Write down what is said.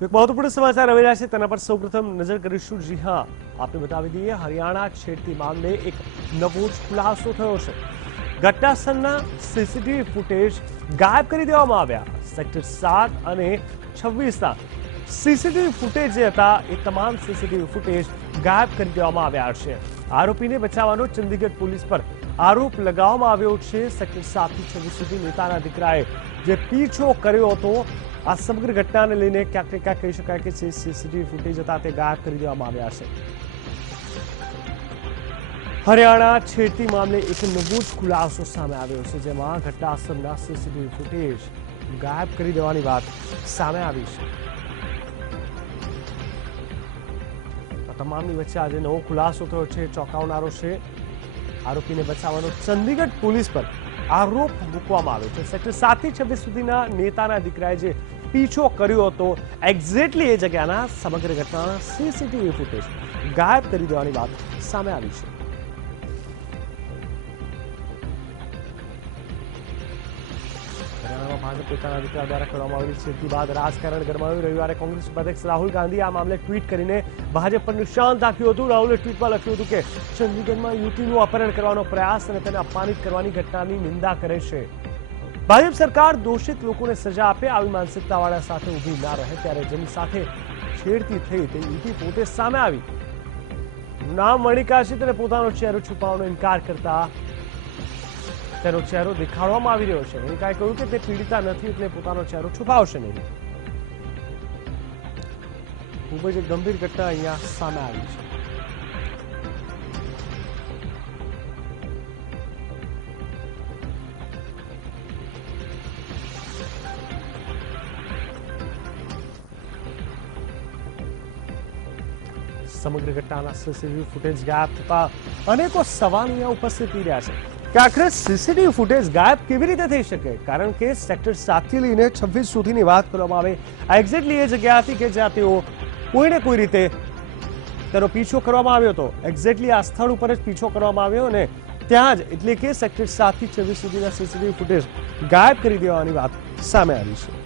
તો એક મહત્વપૂર્ણ સમાચાર આવી રહ્યા છે તેના પર સૌપ્રથમ નજર કરીશું। જી હા, આપને બતાવી દઈએ, હરિયાણા છેડતી મામલે એક નવો જ ખુલાસો થયો છે। ઘટના સ્થળના સીસીટીવી ફૂટેજ ગાયબ કરી દેવામાં આવ્યા। સેક્ટર 7 અને 26ના સીસીટીવી ફૂટેજ જે હતા એ તમામ સીસીટીવી ફૂટેજ ગાયબ કરી દેવામાં આવ્યા છે। આરોપીને બચાવવાનો ચંદીગઢ પોલીસ પર આરોપ લગાવવામાં આવ્યો છે। સેક્ટર 7 થી 26 સુધી નેતાના દીકરાએ જે પીછો કર્યો હતો, આ સમગ્ર ઘટનાને લઈને ક્યાંક ને ક્યાંક કહી શકાય કે જે સીસીટીવી ફૂટેજ હતા તે ગાયબ કરી દેવામાં આવ્યા છે। હરિયાણા છેડતી મામલે એક નવો જ ખુલાસો સામે આવ્યો છે, જેમાં ઘટના સ્થળના સીસીટીવી ફૂટેજ ગાયબ કરી દેવાની વાત સામે આવી છે। તમામની વચ્ચે આજે નવો ખુલાસો થયો છે, ચોંકાવનારો છે। આરોપીને બચાવવાનો ચંદીગઢ પોલીસ પર આરોપ મૂકવામાં આવ્યો છે। સેક્ટર 7 થી 26 સુધીના નેતાના દીકરાએ જે પીછો કર્યો હતો, એક્ઝેક્ટલી એ જગ્યાના સમગ્ર ઘટનાના સીસીટીવી ફૂટેજ ગાયબ કરી દેવાની વાત સામે આવી છે। ભાજપ પોતાના દીકરા દ્વારા કરવામાં આવેલી છેડતી બાદ રાજકારણ ગરમાયું। રવિવારે કોંગ્રેસ ઉપાધ્યક્ષ રાહુલ ગાંધીએ આ મામલે ટ્વીટ કરીને ભાજપ પર નિશાન તાક્યું હતું। રાહુલે ટ્વીટમાં લખ્યું હતું કે ચંદીગઢમાં યુવતીનું અપહરણ કરવાનો પ્રયાસ અને તેને અપમાનિત કરવાની ઘટનાની નિંદા કરે છે। ભાજપ સરકાર દોષિત લોકોને સજા આપે, આવી માનસિકતાવાળા સાથે ઊભી ના રહે। ત્યારે જેની સાથે છેડતી થઈ તે યુવતી પોતે સામે આવી। નામ મણિકા છે, તેને પોતાનો ચહેરો છુપાવવાનો ઇનકાર કરતા તેનો ચહેરો દેખાડવામાં આવી રહ્યો છે। મણિકાએ કહ્યું કે તે પીડિતા નથી, એટલે પોતાનો ચહેરો છુપાવશે નહીં। ખૂબ જ ગંભીર ઘટના અહીંયા સામે આવી છે। સમગ્ર ઘટનાના સીસીટીવી ફૂટેજ ગાયબ થતા અનેકો સવાલ અહીંયા ઉપસ્થિત થઈ રહ્યા છે કે આખરે સીસીટીવી ફૂટેજ ગાયબ કેવી રીતે થઈ શકે, કારણ કે સેક્ટર 7 થી લઈને 26 સુધીની વાત કરવામાં આવે, એક્ઝેક્ટલી એ જગ્યા હતી કે જ્યાં તેઓ કોઈને કોઈ રીતે તેનો પીછો કરવામાં આવ્યો હતો। એક્ઝેક્ટલી આ સ્થળ ઉપર જ પીછો કરવામાં આવ્યો અને ત્યાં જ એટલે કે સેક્ટર 7 થી 26 સુધીના સીસીટીવી ફૂટેજ ગાયબ કરી દેવાની વાત સામે આવી છે।